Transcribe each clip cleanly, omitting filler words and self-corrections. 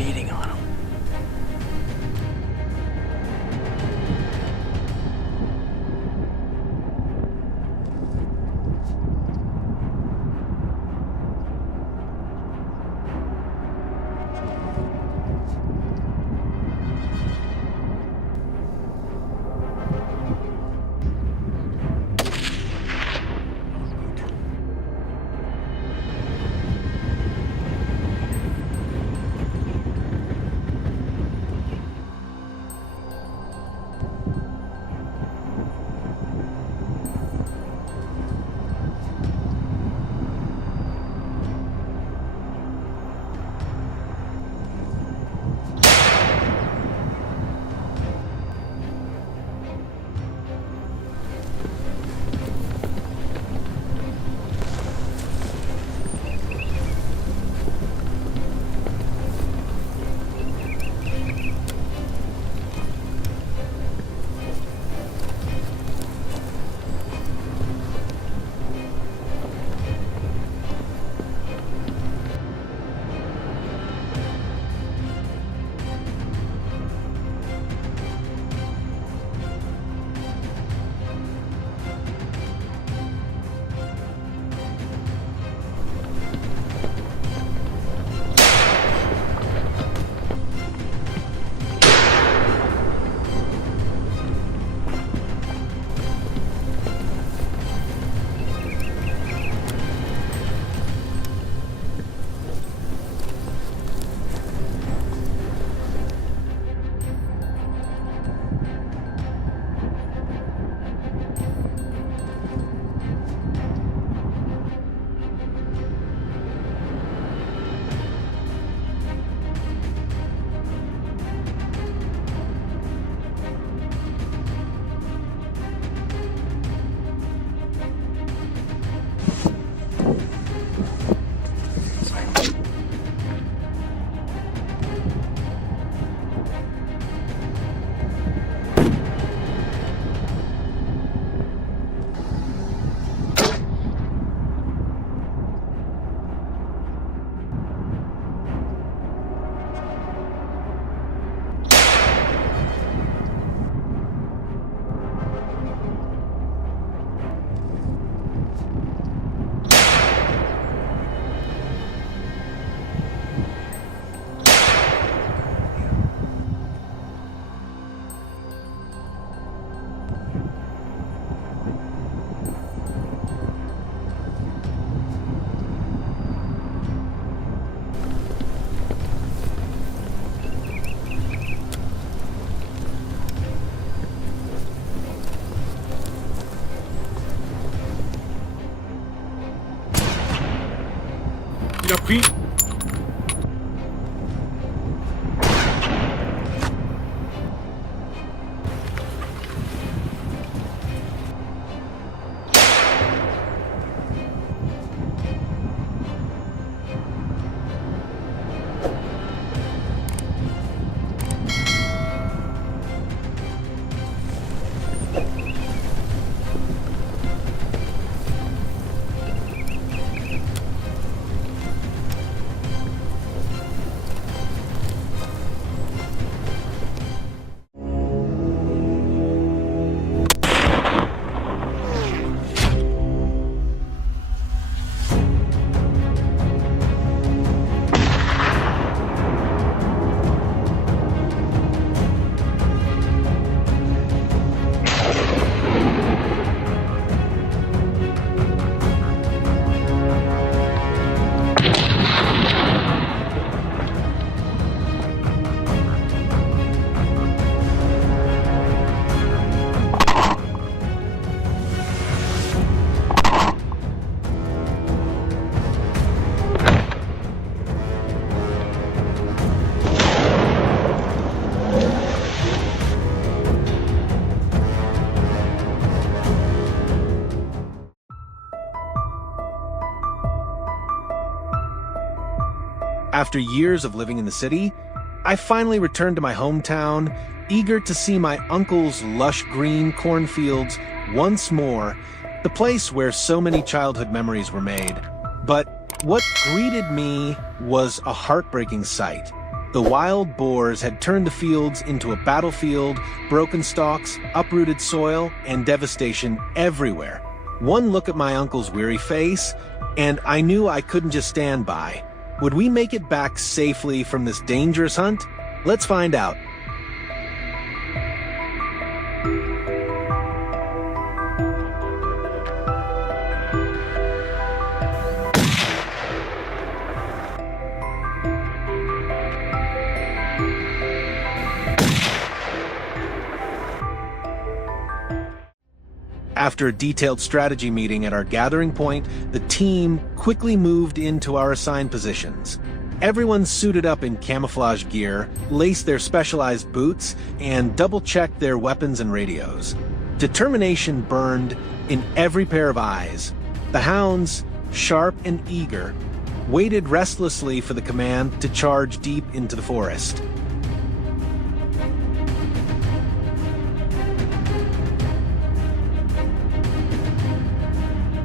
beating on them. Il a pris. After years of living in the city, I finally returned to my hometown, eager to see my uncle's lush green cornfields once more, the place where so many childhood memories were made. But what greeted me was a heartbreaking sight. The wild boars had turned the fields into a battlefield, broken stalks, uprooted soil, and devastation everywhere. One look at my uncle's weary face, and I knew I couldn't just stand by. Would we make it back safely from this dangerous hunt? Let's find out. After a detailed strategy meeting at our gathering point, the team quickly moved into our assigned positions. Everyone suited up in camouflage gear, laced their specialized boots, and double-checked their weapons and radios. Determination burned in every pair of eyes. The hounds, sharp and eager, waited restlessly for the command to charge deep into the forest.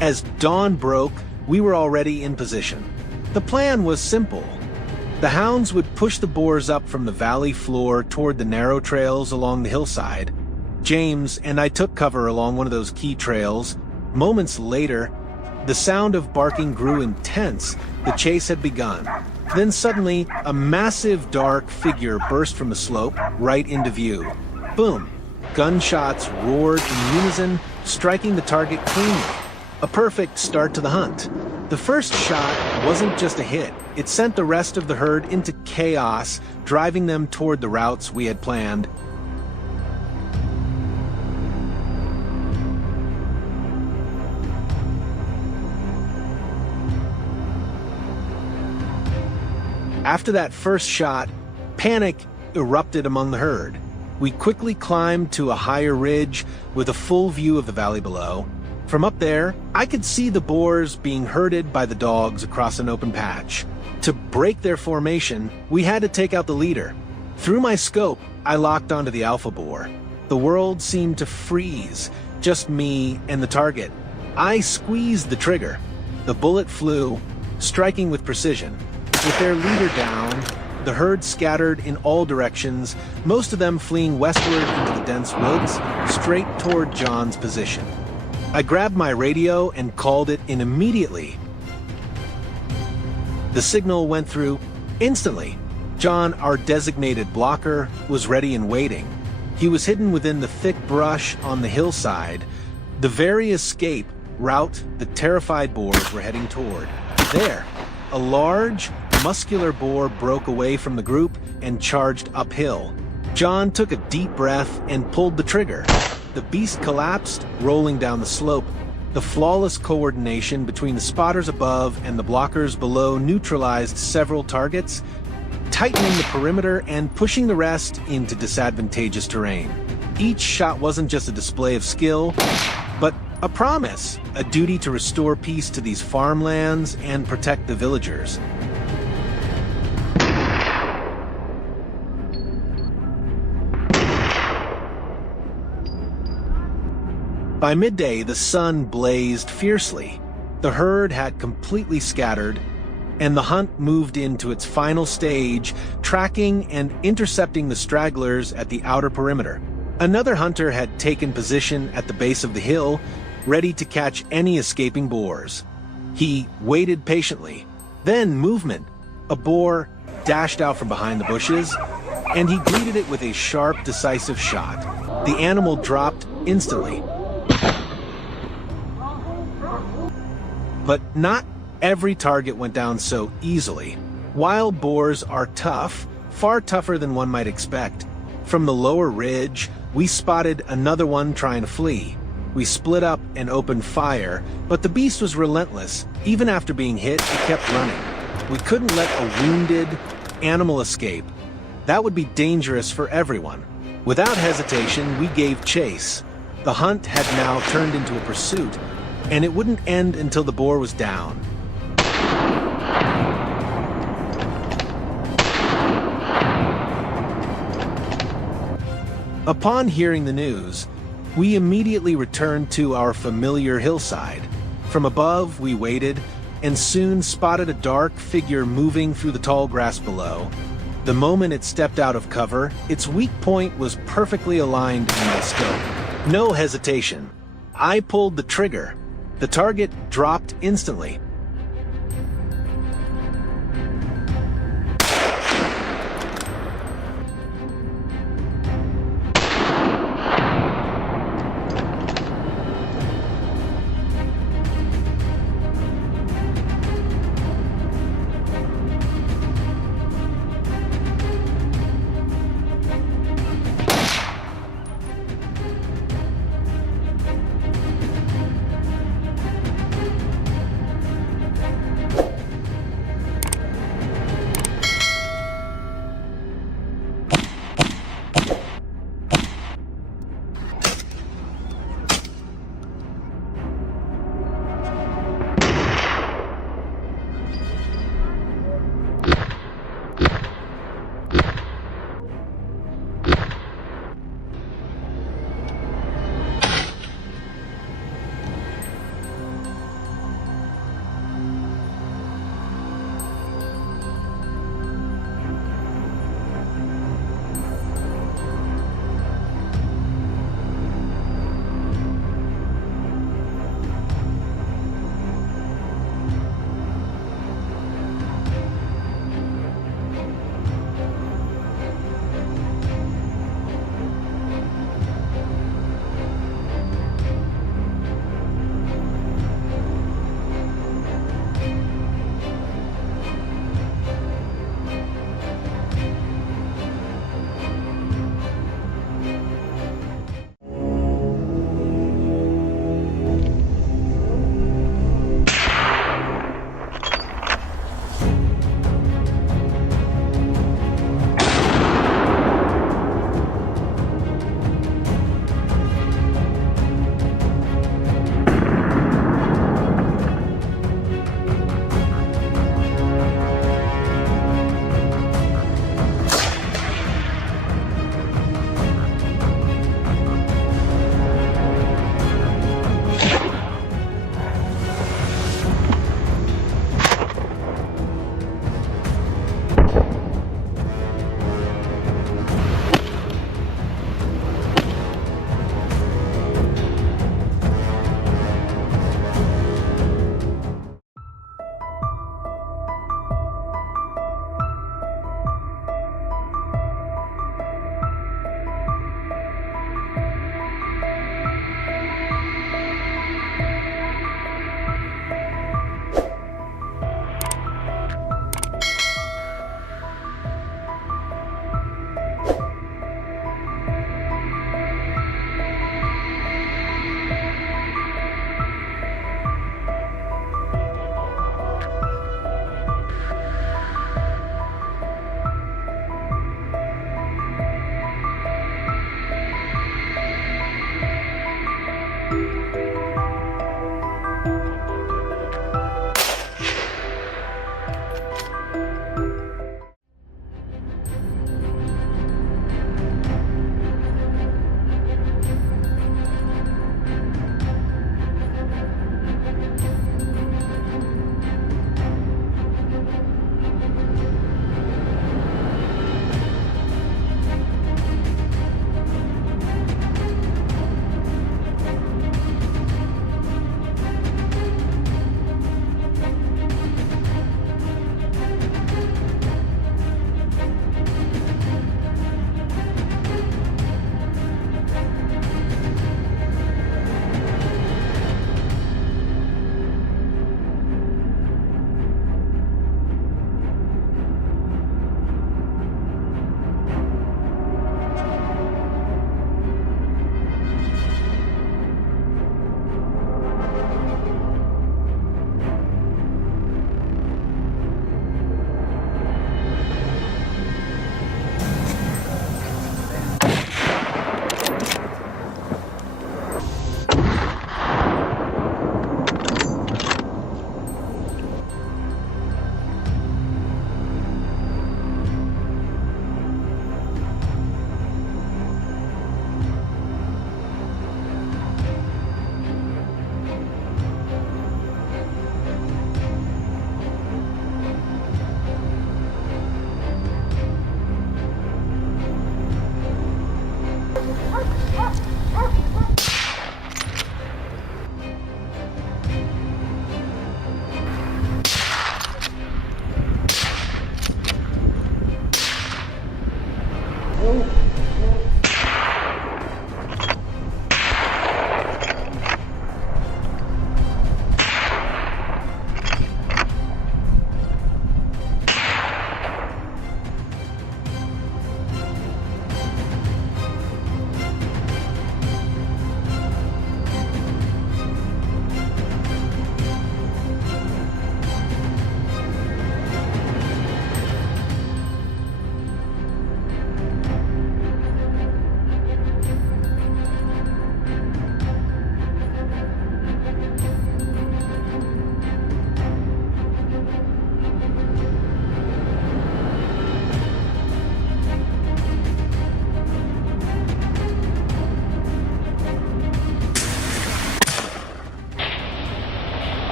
As dawn broke, we were already in position. The plan was simple. The hounds would push the boars up from the valley floor toward the narrow trails along the hillside. James and I took cover along one of those key trails. Moments later, the sound of barking grew intense. The chase had begun. Then suddenly, a massive dark figure burst from the slope right into view. Boom! Gunshots roared in unison, striking the target cleanly. A perfect start to the hunt. The first shot wasn't just a hit. It sent the rest of the herd into chaos, driving them toward the routes we had planned. After that first shot, panic erupted among the herd. We quickly climbed to a higher ridge with a full view of the valley below. From up there, I could see the boars being herded by the dogs across an open patch. To break their formation, we had to take out the leader. Through my scope, I locked onto the alpha boar. The world seemed to freeze, just me and the target. I squeezed the trigger. The bullet flew, striking with precision. With their leader down, the herd scattered in all directions, most of them fleeing westward into the dense woods, straight toward John's position. I grabbed my radio and called it in immediately. The signal went through instantly. John, our designated blocker, was ready and waiting. He was hidden within the thick brush on the hillside, the very escape route the terrified boars were heading toward. There, a large, muscular boar broke away from the group and charged uphill. John took a deep breath and pulled the trigger. The beast collapsed, rolling down the slope. The flawless coordination between the spotters above and the blockers below neutralized several targets, tightening the perimeter and pushing the rest into disadvantageous terrain. Each shot wasn't just a display of skill, but a promise, a duty to restore peace to these farmlands and protect the villagers. By midday, the sun blazed fiercely. The herd had completely scattered, and the hunt moved into its final stage, tracking and intercepting the stragglers at the outer perimeter. Another hunter had taken position at the base of the hill, ready to catch any escaping boars. He waited patiently. Then movement. A boar dashed out from behind the bushes, and he greeted it with a sharp, decisive shot. The animal dropped instantly. But not every target went down so easily. Wild boars are tough, far tougher than one might expect. From the lower ridge, we spotted another one trying to flee. We split up and opened fire, but the beast was relentless. Even after being hit, it kept running. We couldn't let a wounded animal escape. That would be dangerous for everyone. Without hesitation, we gave chase. The hunt had now turned into a pursuit, and it wouldn't end until the boar was down. Upon hearing the news, we immediately returned to our familiar hillside. From above, we waited, and soon spotted a dark figure moving through the tall grass below. The moment it stepped out of cover, its weak point was perfectly aligned in my scope. No hesitation. I pulled the trigger. The target dropped instantly.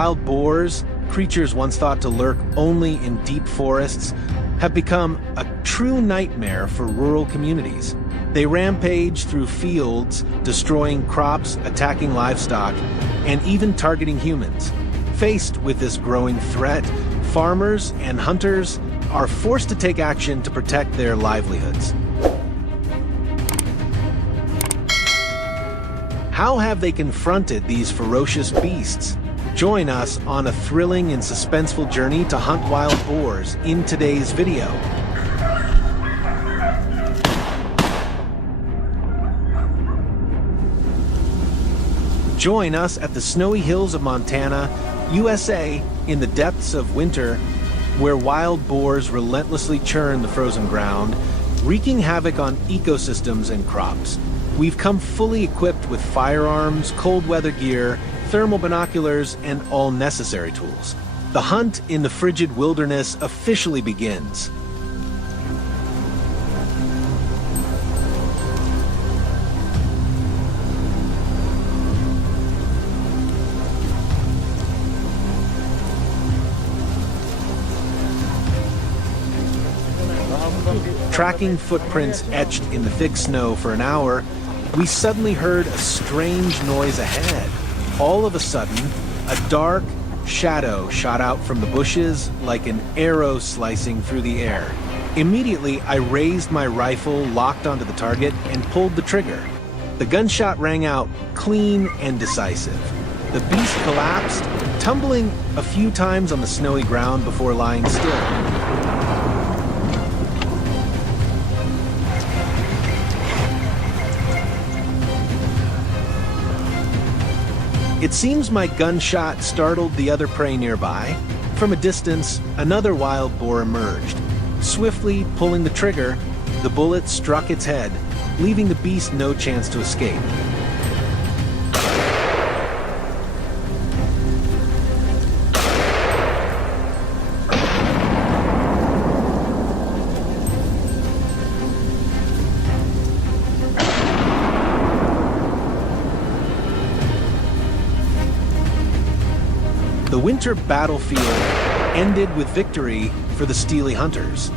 Wild boars, creatures once thought to lurk only in deep forests, have become a true nightmare for rural communities. They rampage through fields, destroying crops, attacking livestock, and even targeting humans. Faced with this growing threat, farmers and hunters are forced to take action to protect their livelihoods. How have they confronted these ferocious beasts? Join us on a thrilling and suspenseful journey to hunt wild boars in today's video. Join us at the snowy hills of Montana, USA, in the depths of winter, where wild boars relentlessly churn the frozen ground, wreaking havoc on ecosystems and crops. We've come fully equipped with firearms, cold weather gear, thermal binoculars, and all necessary tools. The hunt in the frigid wilderness officially begins. Tracking footprints etched in the thick snow for an hour, we suddenly heard a strange noise ahead. All of a sudden, a dark shadow shot out from the bushes like an arrow slicing through the air. Immediately, I raised my rifle, locked onto the target, and pulled the trigger. The gunshot rang out clean and decisive. The beast collapsed, tumbling a few times on the snowy ground before lying still. It seems my gunshot startled the other prey nearby. From a distance, another wild boar emerged. Swiftly pulling the trigger, the bullet struck its head, leaving the beast no chance to escape. The winter battlefield ended with victory for the steely hunters.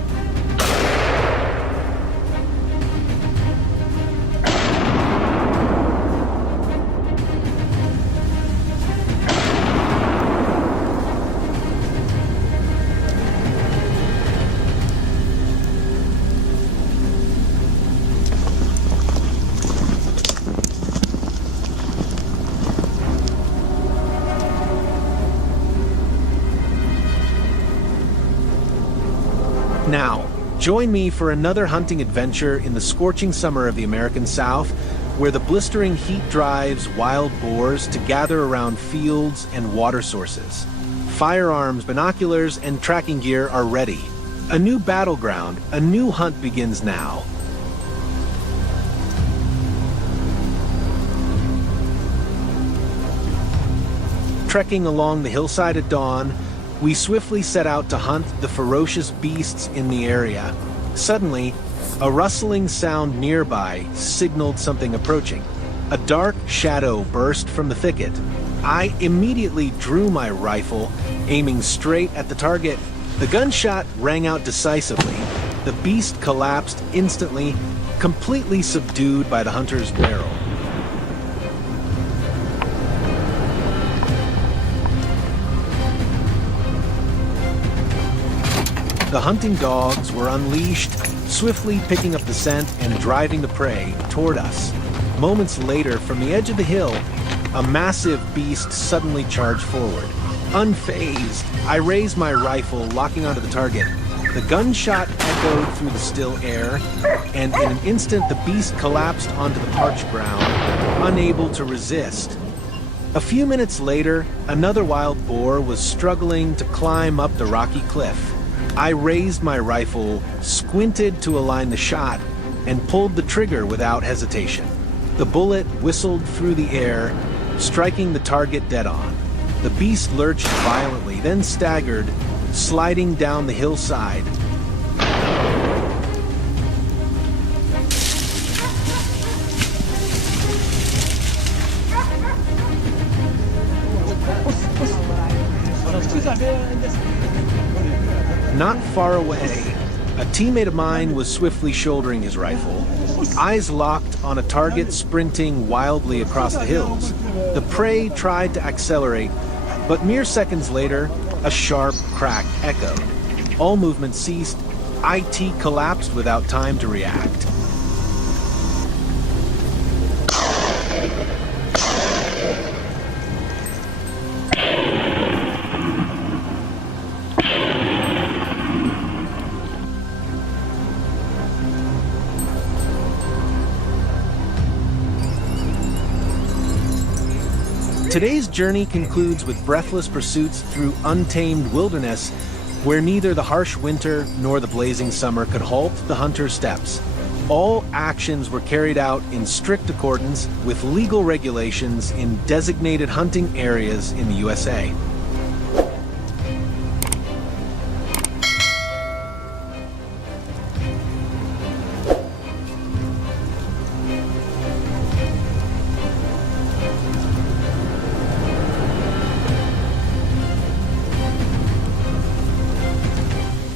Now, join me for another hunting adventure in the scorching summer of the American South, where the blistering heat drives wild boars to gather around fields and water sources. Firearms, binoculars, and tracking gear are ready. A new battleground, a new hunt begins now. Trekking along the hillside at dawn, we swiftly set out to hunt the ferocious beasts in the area. Suddenly, a rustling sound nearby signaled something approaching. A dark shadow burst from the thicket. I immediately drew my rifle, aiming straight at the target. The gunshot rang out decisively. The beast collapsed instantly, completely subdued by the hunter's barrel. The hunting dogs were unleashed, swiftly picking up the scent and driving the prey toward us. Moments later, from the edge of the hill, a massive beast suddenly charged forward. Unfazed, I raised my rifle, locking onto the target. The gunshot echoed through the still air, and in an instant the beast collapsed onto the parched ground, unable to resist. A few minutes later, another wild boar was struggling to climb up the rocky cliff. I raised my rifle, squinted to align the shot, and pulled the trigger without hesitation. The bullet whistled through the air, striking the target dead on. The beast lurched violently, then staggered, sliding down the hillside. far away, a teammate of mine was swiftly shouldering his rifle, eyes locked on a target sprinting wildly across the hills. The prey tried to accelerate, but mere seconds later, a sharp crack echoed. All movement ceased. IT collapsed without time to react. Today's journey concludes with breathless pursuits through untamed wilderness, where neither the harsh winter nor the blazing summer could halt the hunter's steps. All actions were carried out in strict accordance with legal regulations in designated hunting areas in the USA.